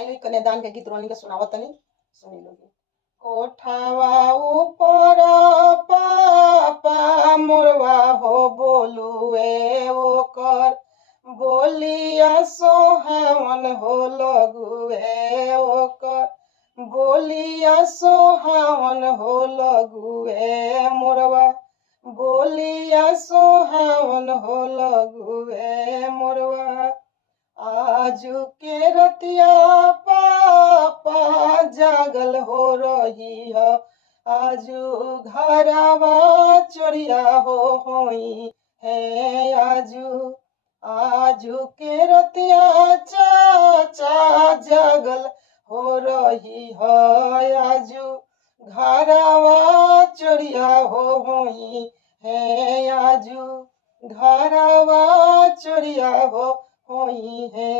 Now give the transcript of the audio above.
आई कन्यादान के गीत रोनी के सुनावत तनी, सुनी लोगी। कोठावा ऊपर पापा मोरवा हो बोलुए ओकर बोलिया सोहावन हो लगुए ओकर बोलिया सोहावन हो लगुए मोरवा बोलिया सोहावन हो लगुए मोरवा। आजू के रतिया पापा जागल हो रही है, आजू घरवा चोरिया हो होई है। आजू आजू के रतिया चाचा जागल हो रही है, आजू घरवा चोरिया हो होई है। आजू घरवा चोरिया हो होई है।